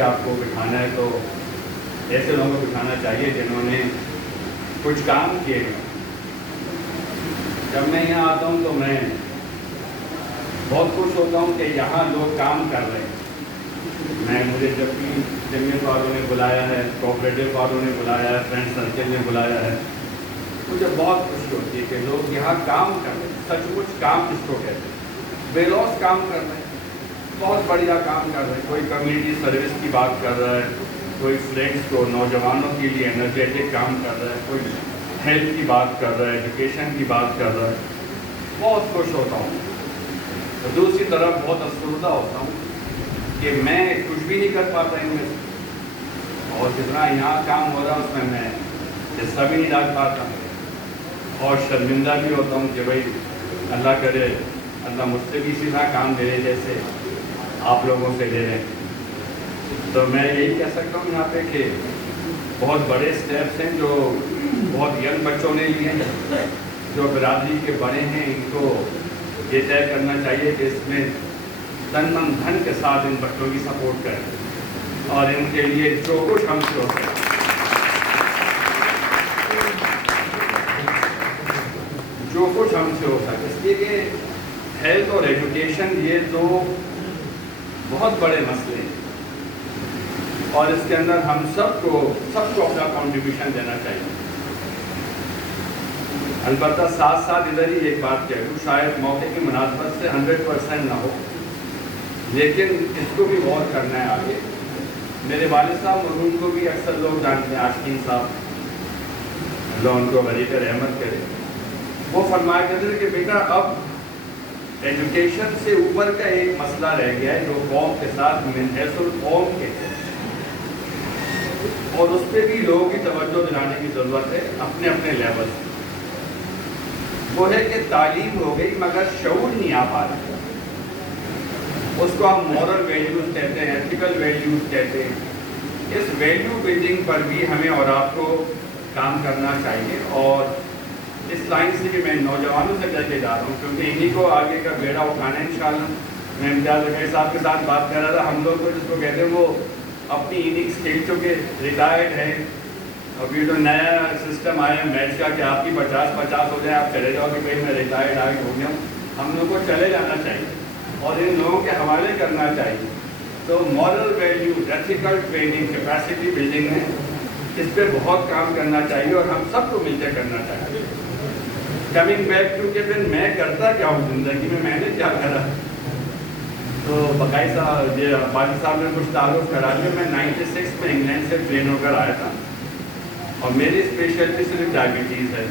سے آپ کو بٹھانا ہے تو ایسے لوگوں کو بٹھانا چاہیے جنہوں نے کچھ کام کیے ہیں. جب میں یہاں آتا ہوں تو میں بہت خوش ہوتا ہوں کہ یہاں لوگ کام کر رہے ہیں. مجھے جب بھی جمعیت والوں نے بلایا ہے, کوآپریٹو والوں نے بلایا ہے, فرینڈ سرکل نے بلایا ہے, مجھے بہت خوشی ہوتی ہے کہ لوگ یہاں کام کر رہے ہیں. سچ مچ کام کس کو کہتے ہیں؟ بے لوس کام کر رہے ہیں, بہت بڑھیا کام کر رہے ہیں. کوئی کمیونٹی سروس کی بات کر رہا ہے, کوئی فرینڈس کو نوجوانوں کے لیے انرجیٹک کام کر رہا ہے, کوئی ہیلتھ کی بات کر رہا ہے, ایجوکیشن کی بات کر رہا ہے. بہت خوش ہوتا ہوں. دوسری طرف بہت افسردہ ہوتا ہوں کہ میں کچھ بھی نہیں کر پاتا ان میں سے, اور جتنا یہاں کام ہو رہا ہے اس میں حصہ بھی نہیں ڈال پاتا, اور شرمندہ بھی ہوتا ہوں کہ بھائی اللہ کرے اللہ مجھ سے بھی اسی طرح کام دے رہے جیسے آپ لوگوں سے لے رہے ہیں. تو میں یہی کہہ سکتا ہوں یہاں پہ کہ بہت بڑے اسٹیپس ہیں جو بہت ینگ بچوں نے لیے ہیں, جو برادری کے بڑے ہیں ان کو یہ طے کرنا چاہیے کہ اس میں تن من دھن کے ساتھ ان بچوں کی سپورٹ کریں اور ان کے لیے جو کچھ ہم سے ہو سکے اس لیے کہ ہیلتھ اور ایجوکیشن یہ دو بہت بڑے مسئلے ہیں, اور اس کے اندر ہم سب کو اپنا کنٹریبیوشن دینا چاہیے. البتہ ساتھ ساتھ ادھر ہی ایک بات کہہ دوں, شاید موقع کی مناسبت سے 100% نہ ہو, لیکن اس کو بھی غور کرنا ہے آگے. میرے والد صاحب مرحوم کو بھی اکثر لوگ جانتے ہیں, عاشقین صاحب, اللہ ان کو غریق رحمت کرے. وہ فرمایا کرتے تھے کہ بیٹا اب ایجوکیشن سے اوپر کا ایک مسئلہ رہ گیا ہے جو قوم کے ساتھ منحص القوم کے ہے, اور اس پہ بھی لوگوں کی توجہ دلانے کی ضرورت ہے اپنے اپنے لیول سے. وہ ہے کہ تعلیم ہو گئی مگر شعور نہیں آ پا رہا. اس کو ہم مورل ویلیوز کہتے ہیں, ایتھیکل ویلیوز کہتے ہیں. اس ویلیو بلڈنگ پر بھی ہمیں اور آپ کو کام کرنا چاہیے, اور اس لائن سے بھی میں نوجوانوں سے کہہ کے جا رہا ہوں کیونکہ انہی کو آگے کا بیڑا اٹھانا ہے انشاءاللہ. میں امتیاز زکری صاحب کے ساتھ بات کر رہا تھا, ہم لوگ کو جس کو کہتے ہیں وہ اپنی اننگس کھیل چکے ریٹائرڈ ہیں. ابھی جو نیا سسٹم آیا ہے میچ کا کہ آپ کی 50-50 ہو جائے, آپ چلے جاؤ کہ بھائی میں ریٹائرڈ آگے ہو گیا ہوں. ہم لوگ کو چلے جانا چاہیے اور ان لوگوں کے حوالے کرنا چاہیے. تو moral value, ethical training, capacity building ہے, اس پہ بہت کام کرنا چاہیے اور ہم سب کو مل کے کرنا چاہیے. کمنگ بیک ٹو کہ پھر میں کرتا کیا ہوں زندگی میں نے کیا کرا, تو بقائی صاحب یہ باقی صاحب نے کچھ تعارف کرا دیا. میں 96 میں انگلینڈ سے ٹرین ہو کر آیا تھا, اور میری اسپیشلٹی صرف ڈائبٹیز ہے.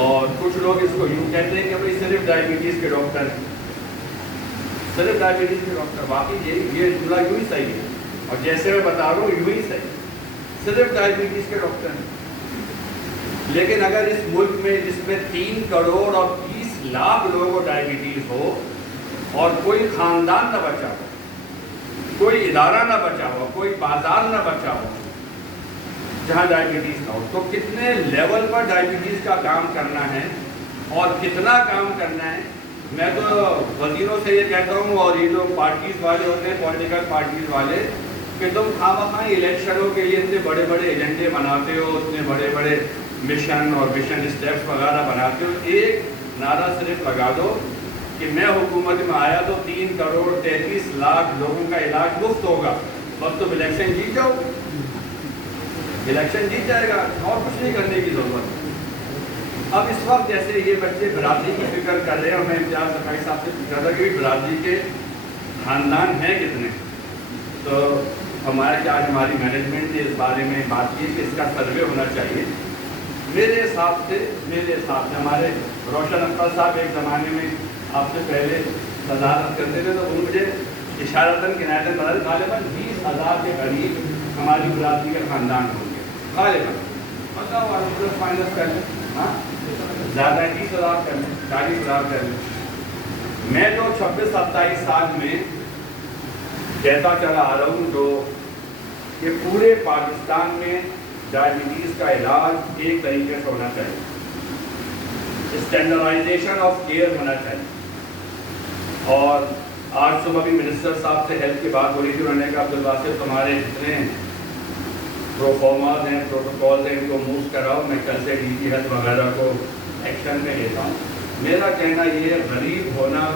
اور کچھ لوگ اس کو یوں کہتے ہیں کہ بھائی صرف ڈائبٹیز کے ڈاکٹر ہیں, صرف ڈائبٹیز کے ڈاکٹر. باقی یہ جملہ یوں ہی صحیح ہے, اور جیسے میں بتا رہا ہوں یوں ہی صحیح, صرف ڈائبٹیز کے ڈاکٹر ہیں. لیکن اگر اس ملک میں جس میں 3 کروڑ اور 30 لاکھ لوگوں کو ڈائبٹیز ہو اور کوئی خاندان نہ بچا ہو, کوئی ادارہ نہ بچا ہو, کوئی بازار نہ بچا ہو جہاں ڈائبٹیز نہ ہو, تو کتنے لیول پر ڈائبٹیز کا کام کرنا ہے اور کتنا کام کرنا ہے. میں تو وزیروں سے یہ کہتا ہوں, اور یہ لوگ پارٹیز والے ہوتے ہیں, پولیٹیکل پارٹیز والے, کہ تم خواہ الیکشنوں کے لیے اتنے بڑے بڑے ایجنڈے بناتے ہو, اتنے بڑے بڑے مشن اور مشن اسٹیپس وغیرہ بناتے ہو. ایک نعرہ صرف لگا دو کہ میں حکومت میں آیا تو 3 کروڑ 33 لاکھ لوگوں کا علاج مفت ہوگا, بس تم الیکشن جیت جاؤ, الیکشن جیت جائے گا, اور کچھ نہیں کرنے کی ضرورت. اب اس وقت جیسے یہ بچے برادری کی فکر کر رہے ہیں, اور میں امتیاز زکری صاحب سے پوچھا تھا کہ برادری کے خاندان ہیں کتنے, تو ہمارے آج ہماری مینجمنٹ نے اس بارے میں بات کی کہ اس کا سروے ہونا چاہیے. میرے حساب سے ہمارے روشن اختر صاحب ایک زمانے میں آپ سے پہلے صدارت کرتے تھے, تو وہ مجھے اشارتاً کنایتاً بتا دیں غالباً 20,000 کے قریب ہماری برادری کے خاندان ہوں گے غالباً. مطلب فائنس کر لیں, ہاں زیادہ 30,000 کر لیں, 40,000 کر لیں. میں جو 26-27 سال میں کہتا چلا آ رہا ہوں جو کہ پورے پاکستان میں ڈائبٹیز کا علاج ایک طریقے سے ہونا چاہیے, اسٹینڈرڈائزیشن آف کیئر ہونا چاہیے, اور آج صبح بھی منسٹر صاحب سے ہیلتھ کی بات ہو رہی تھی، انہوں نے کہا عبدالباسط تمہارے جتنے پروفارماز ہیں پروٹوکالز ہیں ان کو موو کراؤ، میں کل سے ڈی جی ہیلتھ وغیرہ کو ایکشن میں لیتا ہوں۔ میرا کہنا یہ غریب ہونا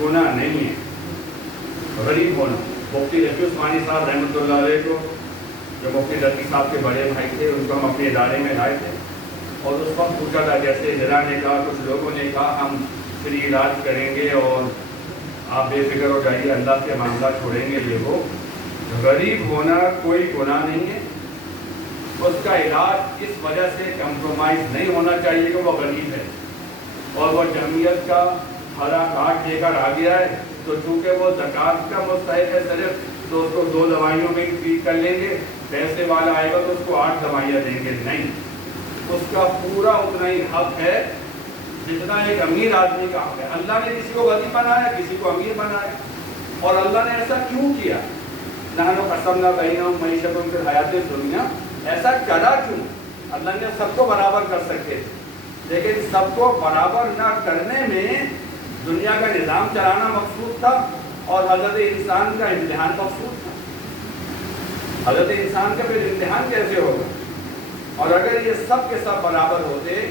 گناہ نہیں ہے، غریب ہونا۔ مفتی رفیع عثمانی صاحب رحمۃ اللہ علیہ کو، جو مفتی رفیع صاحب کے بڑے بھائی تھے، ان کو ہم اپنے ادارے میں لائے تھے اور اس وقت پوچھا تھا، جیسے ذرا نے کہا، کچھ لوگوں نے کہا ہم فری علاج کریں گے اور آپ بے فکر ہو جائیے، اللہ کے معاملہ چھوڑیں گے۔ یہ وہ غریب ہونا کوئی گناہ نہیں ہے، اس کا علاج اس وجہ سے کمپرومائز نہیں ہونا چاہیے کہ وہ غریب ہے اور وہ جمعیت کا ہرا کارڈ لے کر آ گیا ہے، تو چونکہ وہ زکوٰۃ کا مستحق ہے صرف، تو اس کو 2 دوائیوں میں ٹریٹ کر لیں گے، پیسے والا آئے گا تو اس کو 8 دوائیاں دیں گے، نہیں، اس کا پورا اتنا ہی حق ہے جتنا ایک امیر آدمی کا حق ہے۔ اللہ نے کسی کو غریب بنایا، کسی کو امیر بنایا، اور اللہ نے ایسا کیوں کیا؟ نحن قسمنا بینہم معیشتہم فی الحیاۃ الدنیا، ایسا کرا کیوں؟ اللہ نے سب کو برابر کر سکتے تھے، لیکن سب کو برابر نہ کرنے میں دنیا کا نظام چلانا مقصود تھا اور حضرت انسان کا امتحان مقصود تھا۔ حضرت انسان کا پھر امتحان کیسے ہوگا؟ اور اگر یہ سب کے سب برابر ہوتے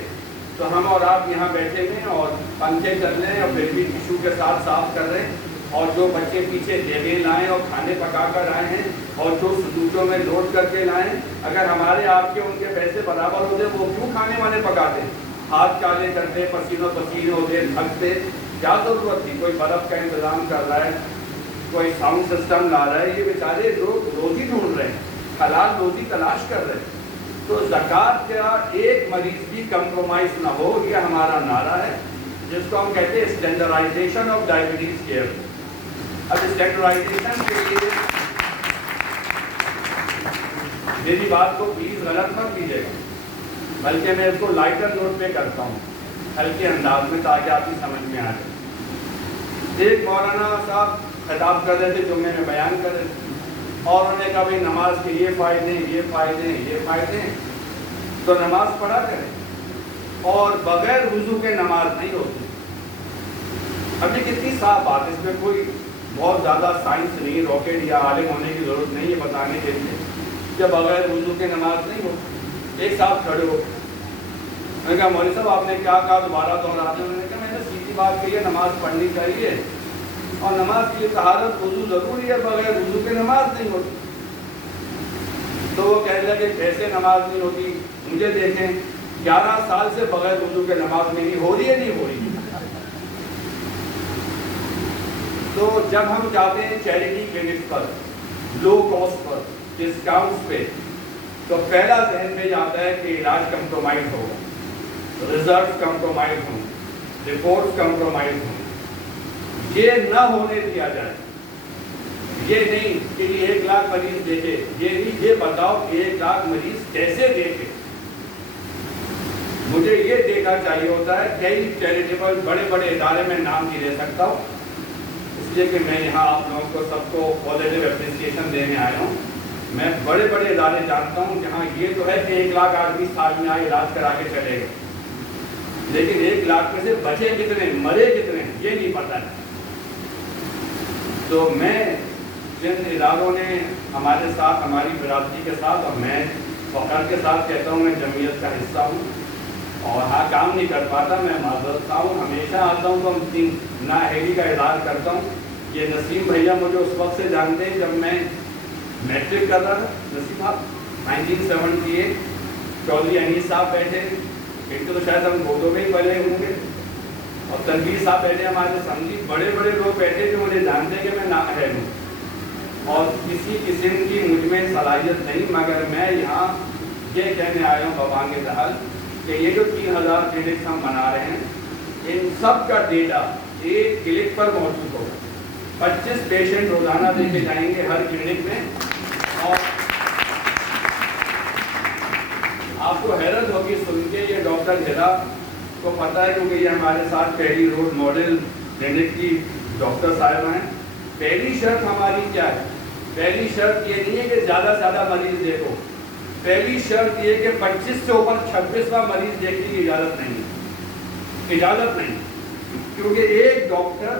تو ہم اور آپ یہاں بیٹھے ہوئے اور پنکھے چل رہے ہیں اور پھر بھی ٹشو کے ساتھ صاف کر رہے ہیں، اور جو بچے پیچھے دیگیں لائیں اور کھانے پکا کر آئے ہیں اور جو سدوچوں میں لوڈ کر کے لائیں، اگر ہمارے آپ کے ان کے پیسے برابر ہوتے وہ کیوں کھانے وانے پکاتے؟ ہاتھ کالے کرتے، پسینوں پسینے ہوتے، تھکتے، کیا ضرورت تھی؟ کوئی برف کا انتظام کر رہا ہے، کوئی ساؤنڈ سسٹم لا رہا ہے، یہ بیچارے لوگ روزی ڈھونڈ رہے ہیں، حلال روزی تلاش کر رہے ہیں۔ تو زکوٰۃ کا ایک مریض بھی کمپرومائز نہ ہو، یہ ہمارا نعرہ ہے، جس کو ہم کہتے ہیں اسٹینڈرڈائزیشن آف ڈائبٹیز کیئر۔ اب اسٹینڈرڈائزیشن کے لیے میری بات کو پلیز غلط مت لیجیے گا، بلکہ میں اس کو لائٹر نوٹ پہ کرتا ہوں، ہلکے انداز میں، تاکہ آپ کی سمجھ میں آ جائے۔ ایک مولانا صاحب خطاب کر رہے تھے، جمعے میں بیان کر رہے تھے، اور انہوں نے کہا بھائی نماز کے یہ فائدے ہیں، یہ فائدے ہیں، یہ فائدے ہیں، تو نماز پڑھا کریں، اور بغیر وضو کے نماز نہیں ہوتی۔ اب یہ کتنی صاف بات ہے، اس میں کوئی بہت زیادہ سائنس نہیں، راکٹ یا عالم ہونے کی ضرورت نہیں ہے بتانے کے لیے کہ بغیر وضو کے نماز نہیں ہوتی۔ ایک صاحب کھڑے ہو، میں نے کہا مولوی صاحب آپ نے کیا کہا، دوبارہ دہراتے ہیں؟ انہوں نے کہا میں نے سیدھی بات کہی ہے، نماز پڑھنی چاہیے اور نماز کے لیے طہارت وضو ضروری ہے، بغیر وضو کے نماز نہیں ہوتی۔ تو وہ کہنے لگے کیسے نماز نہیں ہوتی؟ مجھے دیکھیں 11 سال سے بغیر وضو کے نماز نہیں ہو رہی ہے، نہیں ہو رہی۔ تو جب ہم جاتے ہیں چیریٹی کلینک پر، لو کاسٹ پر، ڈسکاؤنٹس پہ، تو پہلا ذہن میں آتا ہے کہ علاج کمپرومائز ہوگا، ریزلٹ کمپرومائز ہوں، رپورٹس کمپرومائز ہوں۔ یہ نہ ہونے دیا جائے، یہ نہیں کہ یہ 1 لاکھ مریض دیکھے، یہ نہیں، یہ بتاؤ کہ 1 لاکھ مریض کیسے دیکھے۔ مجھے یہ دیکھنا چاہیے ہوتا ہے، کئی چیریٹیبل بڑے بڑے ادارے میں نام نہیں لے سکتا ہوں، اس لیے کہ میں یہاں آپ لوگوں کو سب کو پازیٹیو اپریسیشن دینے آیا ہوں۔ میں بڑے بڑے ادارے جانتا ہوں جہاں یہ تو ہے کہ 1 لاکھ آدمی سال میں آئے علاج کرا کے چلے گئے، لیکن 1 لاکھ میں سے بچے کتنے، مرے کتنے، یہ نہیں پتہ ہے۔ تو میں جن اداروں نے ہمارے ساتھ، ہماری برادری کے ساتھ، اور میں فخر کے ساتھ کہتا ہوں میں جمعیت کا حصہ ہوں، اور ہاں کام نہیں کر پاتا، میں معذرت خواہ ہوں، ہمیشہ آتا ہوں تو نااہلی کا اظہار کرتا ہوں۔ یہ نسیم بھیا مجھے اس وقت سے جانتے ہیں جب میں میٹرک کر رہا تھا، نسیم صاحب 1978، چودھری انیس صاحب بیٹھے، ان کو تو شاید ہم گودوں میں ہی پلے ہوں گے، اور تنویر صاحب بیٹھے ہمارے سمجھی، بڑے بڑے لوگ بیٹھے جو مجھے جانتے ہیں کہ میں نااہل ہوں اور کسی قسم کی مجھ میں صلاحیت نہیں، مگر میں یہاں یہ کہنے آیا ہوں ببانگ دہل کہ یہ جو 3000 کلینکس ہم بنا رہے ہیں، ان سب کا ڈیٹا ایک کلک پر موجود ہوگا۔ 25 پیشنٹ روزانہ دے کے جائیں گے ہر کلینک میں، اور آپ کو حیرت ہوگی سن کے، یہ ڈاکٹر ہیرا کو پتہ ہے کیونکہ یہ ہمارے ساتھ پہلی روڈ ماڈل کلینک کی ڈاکٹر صاحبہ ہیں۔ پہلی شرط ہماری کیا ہے؟ پہلی شرط یہ نہیں ہے کہ زیادہ سے زیادہ مریض دیکھو، پہلی شرط یہ کہ 25 سے اوپر 26واں مریض دیکھنے کی اجازت نہیں، اجازت نہیں، کیونکہ ایک ڈاکٹر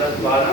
10, 12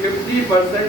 50%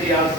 TRC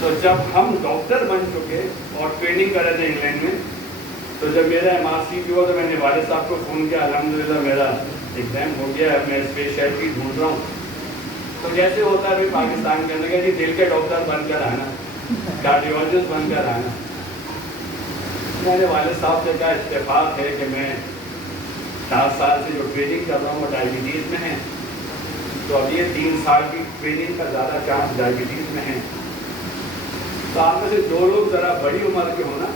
تو جب ہم ڈاکٹر بن چکے اور ٹریننگ کر رہے تھے انگلینڈ میں، تو جب میرا MRC ہوا تو میں نے والد صاحب کو فون کیا، الحمدللہ میرا ایگزام ہو گیا ہے، میں اسپیشلٹی ڈھونڈ رہا ہوں. تو جیسے ہوتا ہے بھی پاکستان کے اندر کہ جی دل کے ڈاکٹر بن کر آنا، کارڈیولوجسٹ بن کر آنا. میں نے والد صاحب سے کہا اتفاق ہے کہ میں 7 سال سے جو ٹریننگ کر رہا ہوں وہ ڈائبٹیز میں ہے، تو اب یہ 3 سال کی ٹریننگ کا زیادہ چانس ڈائبٹیز میں ہے. تو آپ میں سے جو لوگ ذرا بڑی عمر کے ہونا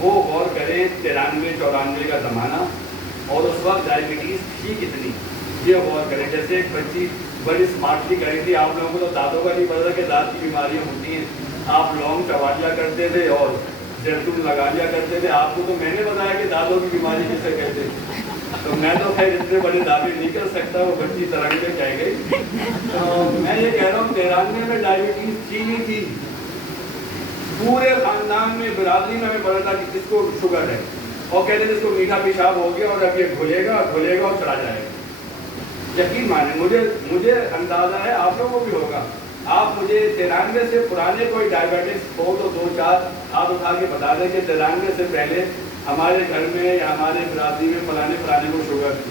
وہ غور کریں 93-94 کا زمانہ، اور اس وقت ڈائبٹیز تھی کتنی، یہ غور کریں. جیسے ایک بچی بڑی اسمارٹلی کری تھی، آپ لوگوں کو تو دانتوں کا نہیں پتا کہ دانت کی بیماریاں ہوتی ہیں، آپ لونگ چبا لیا کرتے تھے اور زیتون لگا لیا کرتے تھے. آپ کو تو میں نے بتایا کہ دانتوں کی بیماری کسے کہتے ہیں، تو میں تو خیر اتنے بڑے دعوے نہیں کر سکتا، وہ بچی ترنگ سے کہہ گئی. تو میں یہ کہہ رہا ہوں 93 میں ڈائبٹیز تھی نہیں تھی، پورے خاندان میں برادری میں ہمیں پتا تھا کہ کس کو شوگر ہے، اور کہتے ہیں جس کو میٹھا پیشاب ہو گیا اور اب یہ گھلے گا اور چلا جائے گا. یقین مانیں مجھے اندازہ ہے آپ لوگوں کو بھی ہوگا. آپ مجھے 93 سے پرانے کوئی ڈائبٹکس ہو تو 2-4 آپ اٹھا کے بتا دیں کہ 93 سے پہلے ہمارے گھر میں یا ہمارے برادری میں فلانے کو شوگر تھی.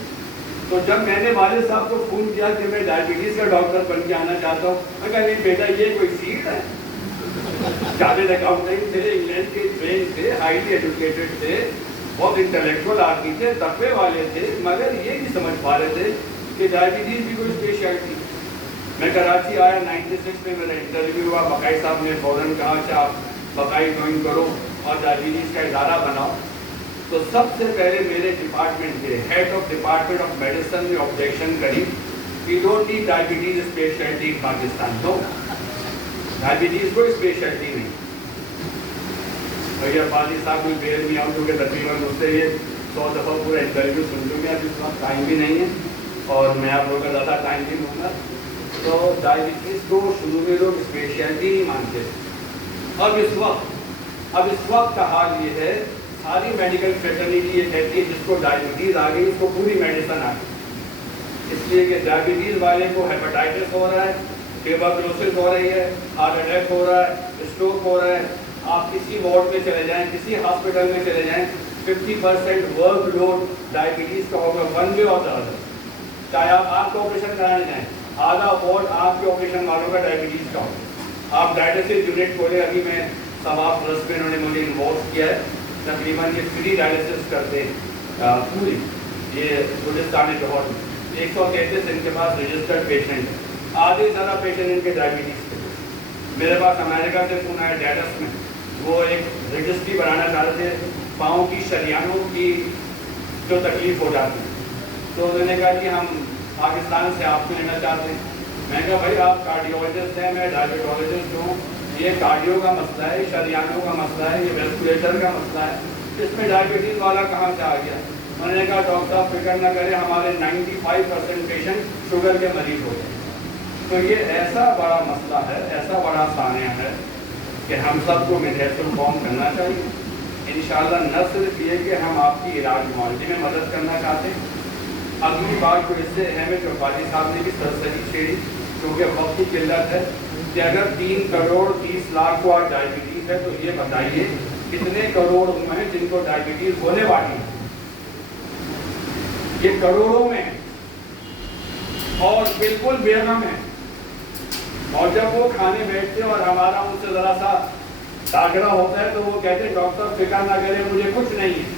تو جب میں نے والد صاحب کو فون کیا کہ میں ڈائبٹیز کا ڈاکٹر بن کے آنا چاہتا ہوں، میں کہا نہیں بیٹا یہ کوئی سیٹ ہے. چارٹرڈ اکاؤنٹنٹ تھے، انگلینڈ کے ٹرین تھے، ہائیلی ایجوکیٹڈ تھے، بہت انٹلیکچوئل آدمی تھے، تقوی والے تھے، مگر یہ نہیں سمجھ پا رہے تھے کہ ڈائبٹیز بھی کوئی اسپیشلٹی. میں کراچی آیا 96 میں، میرا انٹرویو ہوا، بقائی صاحب نے فوراً کہا کہ آپ بقائی جوائن کرو اور ڈائبٹیز کا ادارہ بناؤ. تو سب سے پہلے میرے ڈپارٹمنٹ کے head of department of medicine نے آبجیکشن کری کہ don't need diabetes speciality in Pakistan. تو ڈائبٹیز کوئی اسپیشلٹی نہیں. بھیا فاضی صاحب کوئی بیر نہیں آؤں کیونکہ تقریباً مجھ سے یہ 100 دفعہ پورا انٹرویو سن چکے ہیں، اب اس وقت ٹائم بھی نہیں ہے اور میں آپ لوگوں کا زیادہ ٹائم نہیں لوں گا. تو ڈائبٹیز کو شروع میں لوگ اسپیشلٹی نہیں مانتے. اب اس وقت کا حال یہ ہے، ساری میڈیکل فیٹرنیٹی یہ کہتی ہے جس کو ڈائبٹیز آ گئی اس کو پوری میڈیسن آ گئی. اس لیے کہ ڈائبٹیز والے کو ہیپاٹائٹس ہو رہا ہے، ٹیوبرکلوسس ہو رہی ہے، ہارٹ اٹیک ہو رہا ہے، اسٹروک ہو رہا ہے. آپ کسی وارڈ میں چلے جائیں، کسی ہاسپٹل میں چلے جائیں، 50% ورک لوڈ ڈائبٹیز کا ہوگا، ون وے اور ادر. چاہے آپ آنکھ کا آپریشن کرانے جائیں، آدھا وارڈ آنکھ کے آپریشن والوں کا ڈائبٹیز کا ہوگا. آپ ڈائلسس یونٹ کھولے، ابھی میں ثواب ٹرسٹ میں انہوں نے مجھے انوالو کیا ہے، تقریباً یہ فری ڈائلسس کرتے ہیں پوری یہ بلوچستان لاہور میں. 133 ان کے پاس رجسٹرڈ پیشنٹ ہے، آدھے زیادہ پیشنٹ ان کے ڈائبٹیز کے. میرے پاس امریکہ سے فون آیا ڈیٹس میں، وہ ایک رجسٹری بنانا چاہ رہے تھے پاؤں کی شریانوں کی جو تکلیف ہو جاتی ہے. تو انہوں نے کہا کہ ہم پاکستان سے آپ کو لینا چاہتے ہیں. میں کہا بھائی آپ کارڈیولوجسٹ ہیں، میں ڈائبٹولوجسٹ ہوں، یہ کارڈیو کا مسئلہ ہے، شریانوں کا مسئلہ ہے، یہ ویسکولیٹر کا مسئلہ ہے، اس میں ڈائبٹیز والا کہاں سے آ گیا. انہوں نے کہا ڈاکٹر صاحب فکر نہ کریں، ہمارے 95% پیشنٹ شوگر کے مریض ہوتے ہیں. تو یہ ایسا بڑا مسئلہ ہے، ایسا بڑا سانحہ ہے کہ ہم سب کو مدحت القوم کرنا چاہیے. انشاءاللہ نہ صرف یہ کہ ہم آپ کی علاج معالجے میں مدد کرنا چاہتے ہیں. اگلی بات جو اس سے اہم ہے جو فاضی صاحب نے بھی سرسری چھیڑی کیونکہ وقت کی قلت ہے کہ اگر 3 کروڑ 30 لاکھ کو آج ڈائبٹیز ہے تو یہ بتائیے کتنے کروڑ ہیں جن کو ڈائبٹیز ہونے والی ہے. یہ کروڑوں میں اور بالکل بے غم ہے. اور جب وہ کھانے بیٹھتے اور ہمارا ان سے ذرا سا تاگڑا ہوتا ہے تو وہ کہتے ہیں ڈاکٹر فکر نہ کرے مجھے کچھ نہیں ہے.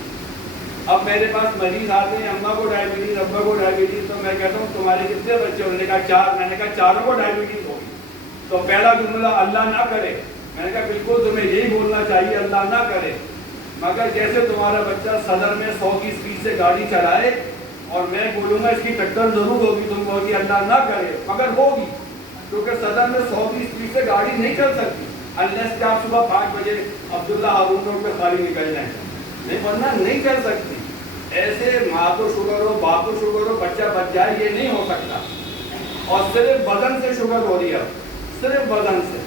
اب میرے پاس مریض آتے ہیں اماں کو ڈائبٹیز ابا کو ڈائبٹیز، تو میں کہتا ہوں تمہارے کتنے بچے؟ انہوں نے کہا 4. میں نے کہا چاروں کو ڈائبٹیز ہوگی. تو پہلا جملہ اللہ نہ کرے. میں نے کہا بالکل تمہیں یہی بولنا چاہیے اللہ نہ کرے، مگر جیسے تمہارا بچہ صدر میں 100 کی اسپیڈ سے گاڑی چلائے اور میں بولوں گا اس کی ٹکر ضرور ہوگی، تم کہو گی اللہ نہ کرے، مگر ہوگی کیونکہ صدر میں 100 کی اسپیڈ سے گاڑی نہیں چل سکتی انلیس کہ آپ صبح 5 بجے عبداللہ ہارون روڈ پہ خالی نکل جائیں، نہیں ورنہ نہیں چل سکتی. ایسے ماں کو شوگر ہو باپ کو شوگر ہو بچہ بچ جائے یہ نہیں ہو سکتا. اور صرف بدن سے شوگر ہو رہی ہے، صرف بدن سے.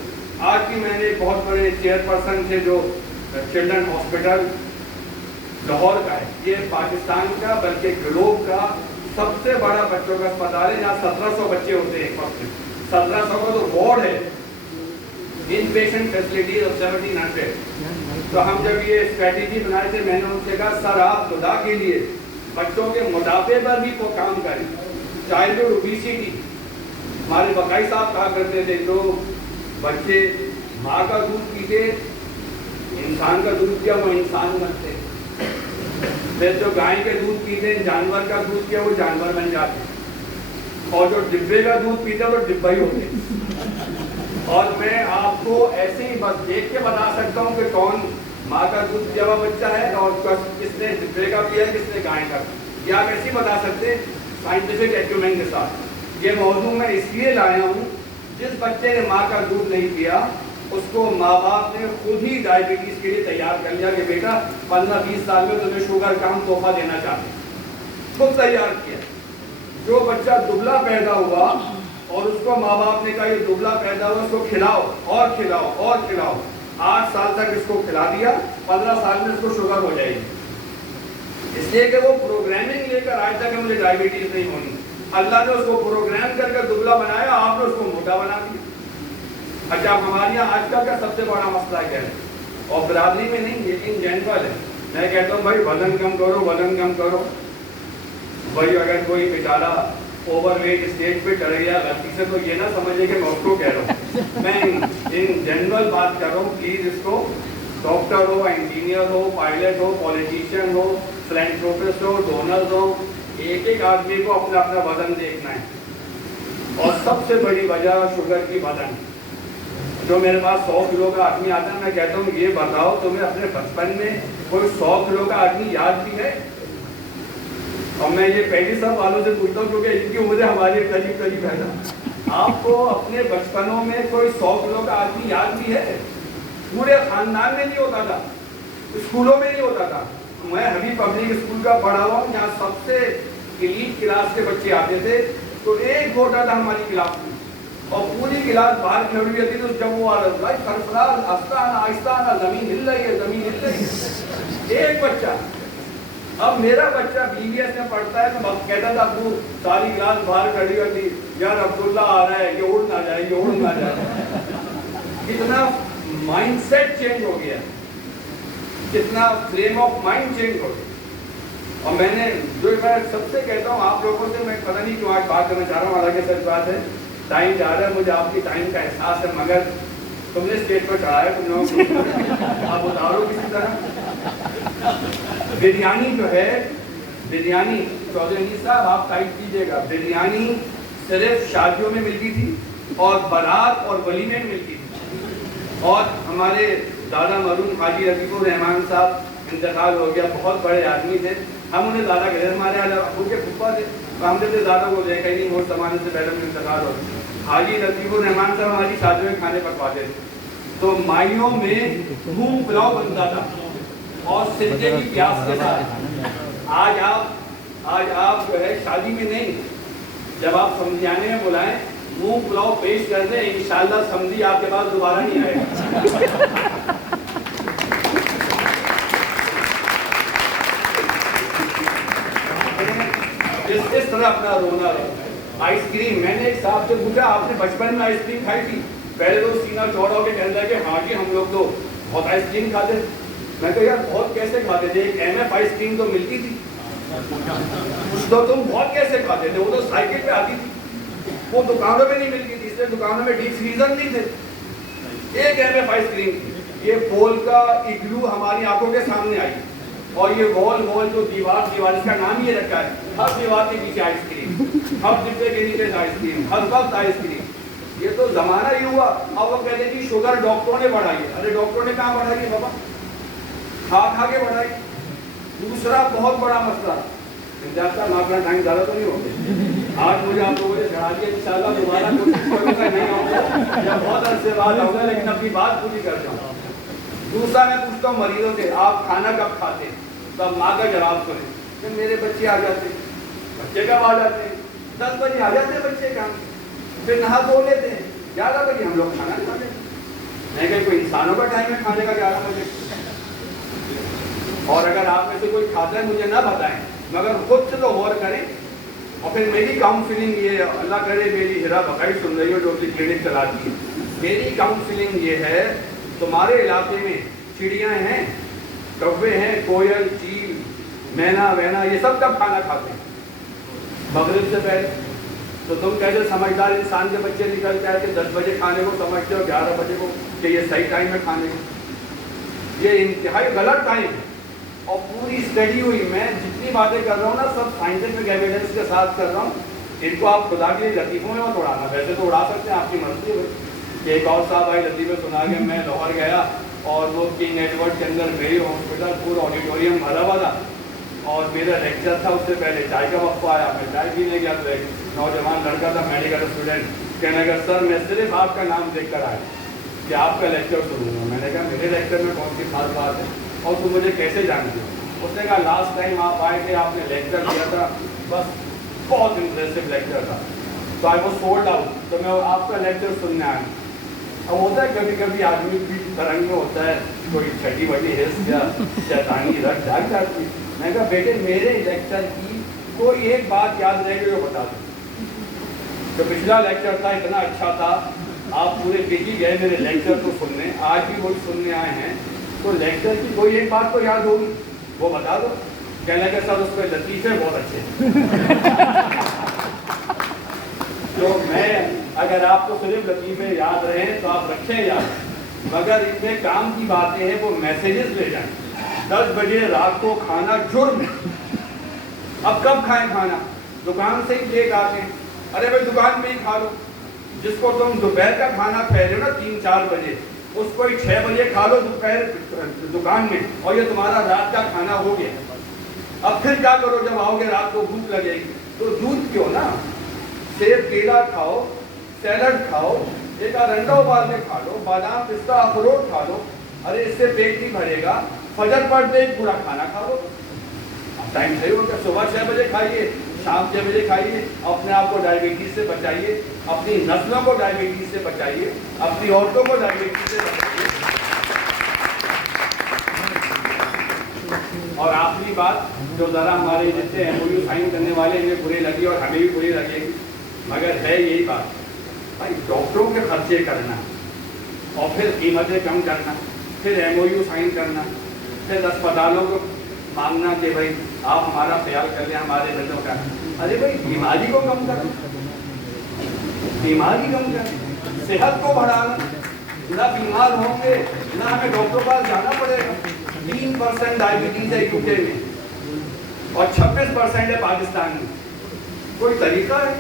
آج کی میں نے ایک بہت بڑے چیئرپرسن تھے جو چلڈرن ہاسپٹل لاہور کا ہے، یہ پاکستان کا بلکہ گلوب کا سب سے بڑا بچوں کا اسپتال ہے جہاں 1700 بچے ہوتے ہیں ایک وقت میں. 1700 کا تو وارڈ ہے. In patient facilities of 1700. تو ہم جب یہ اسٹریٹجی بنائے تھے میں نے ان سے کہا سر آپ خدا کے لیے بچوں کے موٹاپے پر بھی کو کام کریں. چائلڈہڈ اوبیسٹی ہمارے بقائی صاحب کہا کرتے تھے جو بچے ماں کا دودھ پیتے انسان کا دودھ پیا وہ انسان بنتے, پھر جو گائے کے دودھ پیتے ہیں جانور کا دودھ پیا وہ جانور بن جاتے, اور جو ڈبے کا دودھ پیتے وہ ڈبا ہی ہوتے. اور میں آپ کو ایسے ہی بس دیکھ کے بتا سکتا ہوں کہ کون ماں کا دودھ پیا ہوا بچہ ہے اور کس نے ڈبے کا پیا کس نے گائے کا. یہ آپ ایسے ہی بتا سکتے ہیں سائنٹیفک ایکومنٹ کے ساتھ. یہ موضوع میں اس لیے لایا ہوں جس بچے نے ماں کا دودھ نہیں پیا اس کو ماں باپ نے خود ہی ڈائبٹیز کے لیے تیار کر لیا کہ بیٹا 15-20 سال میں تمہیں شوگر کا ہم تحفہ دینا چاہتے ہیں, خود تیار کیا. جو بچہ دبلا پیدا ہوا اور اس کو ماں باپ نے کہا یہ دبلا پیدا ہوا اس کو کھلاؤ اور کھلاؤ اور کھلاؤ, 8 سال تک اس کو کھلا دیا, 15 سال میں اس کو شوگر ہو جائے گی. اس لیے کہ وہ پروگرامنگ لے کر آج تک مجھے ڈائبٹیز نہیں ہونی. اللہ نے اس کو پروگرام کر کے دبلا بنایا, آپ نے اس کو موٹا بنا دیا. اچھا ہمارے یہاں آج کل کا سب سے بڑا مسئلہ کیا ہے, اور برادری میں نہیں لیکن جنرل ہے, میں کہتا ہوں بھائی وزن کم کرو وزن کم کرو. بھائی اگر کوئی بیچارہ اوور ویٹ اسٹیج پہ چڑھ گیا غلطی سے تو یہ نہ سمجھے کہ میں اس کو کہہ رہا ہوں, میں ان جنرل بات کر رہا ہوں. پلیز اس کو ڈاکٹر ہو, انجینئر ہو, پائلٹ ہو, پولیٹیشین ہو, فلینتھروپسٹ ہو, ڈونرز ہو, ایک ایک آدمی کو اپنا اپنا وزن دیکھنا ہے. اور سب سے بڑی وجہ شوگر کی وزن. جو میرے پاس 100 کلو کا آدمی آتا ہے میں کہتا ہوں یہ بتاؤ تمہیں اپنے بچپن میں کوئی 100 کلو کا آدمی یاد بھی ہے؟ اور میں یہ پہلی سب والوں سے پوچھتا ہوں کیونکہ ان کی عمریں ہمارے قریب قریب ہے نا. آپ کو اپنے بچپنوں میں کوئی 100 کلو کا آدمی یاد بھی ہے؟ پورے خاندان میں نہیں ہوتا تھا, اسکولوں میں نہیں ہوتا تھا. میں حبیب پبلک اسکول کا پڑھا ہوا ہوں, جہاں سب سے ایلیٹ کلاس کے بچے آتے تھے تو ایک گھوٹا تھا ہماری کلاس میں, اور پوری کلاس باہر کھڑی ہوئی تھی. تو جب وہ بھائی سرفراز آستانہ آہستہ زمین ہل رہی ہے زمین ہل رہی ہے, ایک بچہ. اب میرا بچہ BBS میں پڑھتا ہے تو کہتا تھا ابو ساری کلاس باہر کھڑی ہوئی تھی یار عبداللہ آ رہا ہے یہ اڑ نہ جائے یہ اڑ نہ جائے. کتنا مائنڈ سیٹ چینج ہو گیا, کتنا فریم آف مائنڈ چینج ہو گیا. اور میں نے جو میں سب سے کہتا ہوں آپ لوگوں سے, میں پتہ نہیں کیوں آج بات کرنا چاہ رہا ہوں, حالانکہ سچ بات ہے ٹائم جا رہا ہے, مجھے آپ کی ٹائم کا احساس ہے, مگر تم نے اسٹیج پر چڑھایا تم لوگوں کو, آپ اتارو کسی طرح. بریانی جو ہے بریانی چودھری صاحب آپ ٹائپ کیجیے گا, بریانی صرف شادیوں میں ملتی تھی اور بارات اور ولیمے میں ملتی تھی. اور ہمارے دادا مرحوم حاجی رفیق الرحمان صاحب انتقال ہو گیا, بہت بڑے آدمی تھے. ہم انہیں دادا کہتے ہیں, ہمارے ابو کے پھپھا تھے, ہم جب دادا کو دیکھا ہی نہیں, وہ زمانے سے پہلے میں انتقال ہو گیا. حاجی رفیق الرحمان صاحب ہماری شادیوں میں کھانے پکواتے تھے. تو مائیوں میں مونگ پلاؤ بنتا تھا اور سرکے کی پیاز کے ساتھ. آج آپ جو ہے شادی میں نہیں, جب آپ سمجھانے میں بلائیں مونگ پلاؤ پیش کر دیں, انشاءاللہ سمجھی آپ کے پاس دوبارہ نہیں آئے گا. اس طرح اپنا رونا رہا. آئس کریم, میں نے ایک صاحب سے پوچھا آپ نے بچپن میں آئس کریم کھائی تھی؟ پہلے تو سینہ چوڑا ہو کے کہتا ہے کہ ہاں جی ہم لوگ تو بہت آئس کریم کھاتے. میں کہا یار بہت کیسے کھاتے تھے, ایک MF آئس کریم تو ملتی تھی, کچھ تو تم بہت کیسے کھاتے تھے, وہ تو سائیکل پہ آتی تھی, وہ دکانوں میں نہیں ملتی تھی, اس لیے دکانوں میں ڈیپ فریزر نہیں تھے. ایک MF آئس کریم تھی. یہ پول کا اگلو ہماری آنکھوں کے سامنے آئی, اور یہ وال جو دیوار اس کا نام یہ رکھا ہے, ہر دیوار کے پیچھے آئس کریم, ہر ڈبے کے نیچے آئس کریم, ہر وقت آئس کریم. یہ تو زمانہ ہی ہوا. اب وہ کہتے ہیں کہ شوگر ڈاکٹروں نے بڑھائی ہے. ارے ڈاکٹروں نے کہاں بڑھائی ہے بابا, کھا کے بڑھائی. دوسرا بہت بڑا مسئلہ, اپنا ٹائم زیادہ تو نہیں ہوگا, آج مجھے آپ لوگوں نے چڑھا دیا, انشاءاللہ دوبارہ کوشش کروں گا نہیں آؤں گا, یا بہت عرصے بعد آؤں گا, لیکن اپنی بات پوری کرتا ہوں. دوسرا میں پوچھتا ہوں مریضوں سے آپ کھانا کب کھاتے ہیں, تب ماں کا جواب کریں کہ میرے بچے آ جاتے ہیں. بچے کب آ جاتے ہیں؟ 10 بجے آ جاتے ہیں بچے کام, پھر نہا دھو لیتے ہیں, 11 بجے ہم لوگ کھانا کھاتے ہیں. میں کہ کوئی انسانوں کا ٹائم ہے کھانے کا 11 بجے. اور اگر آپ میں سے کوئی کھاتا ہے مجھے نہ بتائیں, مگر خود سے تو غور کریں. اور پھر میری کاؤنسلنگ یہ اللہ کرے میری ہیرا بقائی سن رہی ہو جو اپنی کلینک چلاتی ہے, میری کاؤنسلنگ یہ ہے، تمہارے علاقے میں چڑیاں ہیں، کوے ہیں، کوئل، چیل، مینا وینا، یہ سب کب کھانا کھاتے ہیں؟ مغرب سے پہلے۔ تو تم کیسے سمجھدار انسان کے بچے نکل کے آئے کہ 10 بجے کھانے کو سمجھتے ہو 11 بجے کو کہ یہ صحیح ٹائم ہے کھانے کو؟ یہ انتہائی غلط ٹائم ہے، اور پوری اسٹڈی ہوئی، میں جتنی باتیں کر رہا ہوں نا سب سائنٹیفک ایویڈنس کے ساتھ کر رہا ہوں، ان کو آپ خدا کے لطیفوں میں مت اڑانا، ویسے تو اڑا سکتے ہیں، آپ کی مرضی ہے۔ ایک اور صاحب آئی لطیفے سنا کے، میں لاہور گیا اور وہ کنگ ایڈورڈ کے اندر میری ہاسپٹل پورا آڈیٹوریم بھرا ہوا تھا، اور میرا لیکچر تھا، اس سے پہلے چائے کا وقفہ آیا، میں چائے پینے گیا تو ایک نوجوان لڑکا تھا میڈیکل اسٹوڈنٹ، کہنے لگا سر میں صرف آپ کا نام دیکھ کر آیا کہ آپ کا لیکچر سنوں گا۔ میں نے کہا میرے لیکچر میں کون سی خاص بات ہے اور تم مجھے کیسے جانتے ہو؟ اس نے کہا لاسٹ ٹائم آپ آئے تھے، آپ نے لیکچر دیا تھا، بس بہت امپریسو لیکچر تھا، تو آئی واز سولڈ آؤٹ، تو میں آپ کا لیکچر سننے آیا۔ اب ہوتا ہے کبھی کبھی آدمی کی ترنگ میں ہوتا ہے کوئی چھٹی بٹی حص یا شیطانی رٹ جاگ جاتی۔ میں کہا بیٹے میرے لیکچر کی کوئی ایک بات یاد رہ گئی وہ بتا دو۔ جو پچھلا لیکچر تھا اتنا اچھا تھا، آپ پورے دکھ گئے میرے لیکچر کو سننے، آج بھی وہی سننے آئے ہیں، تو لیکچر کی کوئی ایک بات تو یاد ہوگی، وہ بتا دو۔ کہنے لگے سر اس پہ لطیفے بہت اچھے تو میں اگر آپ کو صرف لطیفے یاد رہیں تو آپ رکھیں یاد، مگر ان میں کام کی باتیں ہیں، وہ میسیجز لے جائیں۔ 10 بجے رات کو کھانا جرم ہے، اب کب کھائیں کھانا؟ دکان سے ہی لے کے آتے ہیں، ارے بھائی دکان میں ہی کھا لو۔ جس کو تم دوپہر کا کھانا کھا رہے ہو نا 3-4 بجے، اس کو ہی 6 بجے کھا لو دوپہر دکان میں، اور یہ تمہارا رات کا کھانا ہو گیا۔ اب پھر کیا کرو جب آؤ گے رات کو بھوک لگے گی تو دودھ کیوں نا، سیب کیلا کھاؤ، سیلڈ کھاؤ، ایک انڈا ابال کے کھا لو، بادام پستہ اخروٹ کھا لو، ارے اس سے پیٹ نہیں بھرے گا، فجر پڑتے ہی پورا کھانا کھا لو۔ ٹائم صحیح ہوگا، صبح 6 بجے کھائیے، شام 6 بجے کھائیے، اپنے آپ کو ڈائبٹیز سے بچائیے، اپنی نسلوں کو ڈائبٹیز سے بچائیے، اپنی عورتوں کو ڈائبٹیز سے بچائیے۔ اور آخری بات جو ذرا ہمارے جتنے ایم او یو سائن کرنے والے انہیں بری لگی اور ہمیں بھی بری لگے گی، مگر ہے یہی بات، بھائی ڈاکٹروں کے خرچے کرنا اور پھر قیمتیں کم کرنا، پھر ایم او یو سائن کرنا، پھر اسپتالوں کو مانگنا کہ بھائی آپ ہمارا خیال کر لیں ہمارے بچوں کا۔ ارے بھائی بیماری کو کم کرنا، بیماری کم کرنا، صحت کو بڑھانا، نہ بیمار ہوں گے نہ ہمیں ڈاکٹر پاس جانا پڑے گا۔ 3% ڈائبٹیز ہے یو کے میں اور 26% ہے پاکستان میں، کوئی طریقہ ہے؟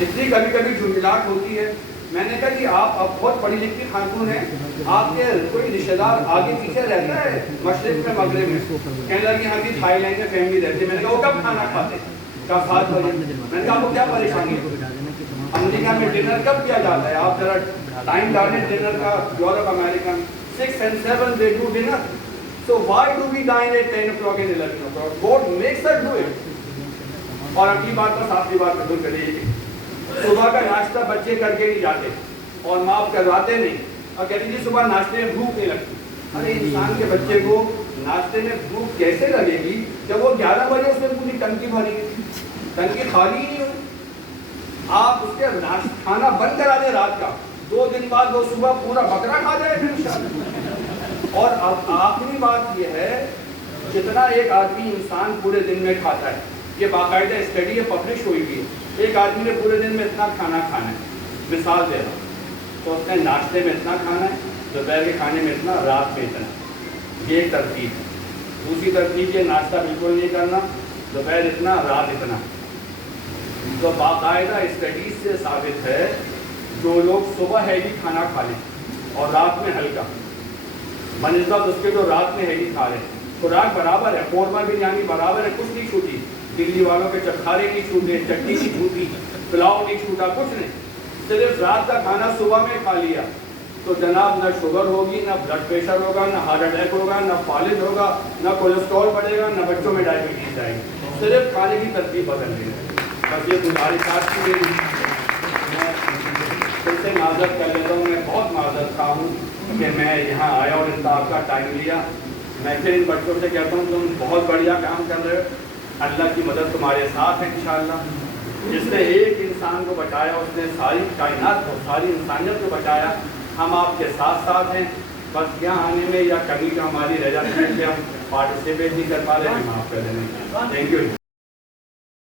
اتنی کبھی کبھی جھنجھلاہٹ ہوتی ہے۔ میں نے کہا کہ آپ اب بہت پڑھی لکھی خاتون ہیں، آپ کے کوئی رشتے دار آگے پیچھے رہتا ہے مشرق میں مغرب میں؟ کہنے لگی ہاں جی تھائی لینڈ میں فیملی رہتی ہے۔ میں نے کہا وہ کب کھانا کھاتے ہیں؟ کہا 7 بجے۔ میں نے کہا آپ کو کیا پریشانی ہے؟ امریکہ میں ڈنر کب کیا جاتا ہے؟ آپ ذرا ٹائم ڈالیں ڈنر کا، یورپ امریکہ میں 6 and 7 they do dinner. So why do we dine at 10 o'clock and 11 o'clock? What makes us do it? اور اگلی بات بس آخری بات میں دور کریے، صبح کا ناشتہ بچے کر کے نہیں جاتے اور ماں کرواتے نہیں، اور کہتے ہیں جی صبح ناشتے میں بھوک نہیں لگتی۔ ارے انسان کے بچے کو ناشتے میں بھوک کیسے لگے گی جب وہ 11 بجے اس میں پوری ٹنکی بھری ہے، ٹنکی خالی ہی نہیں ہوئی۔ آپ اس کے کھانا بند کرا دیں رات کا، 2 دن بعد وہ صبح پورا بکرا کھا جائے پھر انشاءاللہ۔ اور اب آخری بات یہ ہے، جتنا ایک آدمی انسان پورے دن میں کھاتا ہے، یہ باقاعدہ اسٹڈی ہے پبلش ہوئی بھی ہے، ایک آدمی نے پورے دن میں اتنا کھانا کھانا ہے، مثال دے رہا ہوں، تو اس نے ناشتے میں اتنا کھانا ہے، دوپہر کے کھانے میں اتنا، رات میں اتنا، یہ ایک ترتیب ہے۔ دوسری ترتیب یہ ناشتہ بالکل نہیں کرنا، دوپہر اتنا رات اتنا۔ تو باقاعدہ اسٹڈیز سے ثابت ہے جو لوگ صبح ہیوی کھانا کھا لیں اور رات میں ہلکا، بنسبت اس کے جو رات میں ہیوی کھا رہے ہیں، خوراک برابر ہے، قورمہ بریانی برابر ہے، کچھ نہیں چھوٹی، دلی والوں کے چکھارے نہیں چھوٹے، چٹنی نہیں چھوٹی، پلاؤ نہیں چھوٹا، کچھ نہیں، صرف رات کا کھانا صبح میں کھا لیا تو جناب نہ شوگر ہوگی، نہ بلڈ پریشر ہوگا، نہ ہارٹ اٹیک ہوگا، نہ فالج ہوگا، نہ کولیسٹرول بڑھے گا، نہ بچوں میں ڈائبٹیز آئے گی، صرف کھانے کی ترتیب بدل رہی ہے۔ بس یہ گزارشات کی گئی، میں پھر سے معذرت کر لیتا ہوں، میں بہت معذرت خواہ ہوں کہ میں یہاں آیا اور اس آپ کا ٹائم لیا۔ میں پھر ان بچوں سے کہتا ہوں تم بہت بڑھیا کام کر رہے ہو، اللہ کی مدد تمہارے ساتھ ہے انشاءاللہ۔ جس نے ایک انسان کو بچایا اس نے ساری کائنات کو، ساری انسانیت کو بچایا. ہم آپ کے ساتھ ساتھ ہیں. بس یہاں آنے میں یا کمی کا ہماری رہ جاتی ہے کہ ہم پارٹیسپیٹ نہیں کر پا رہے ہیں. معاف کر دینا. Thank you.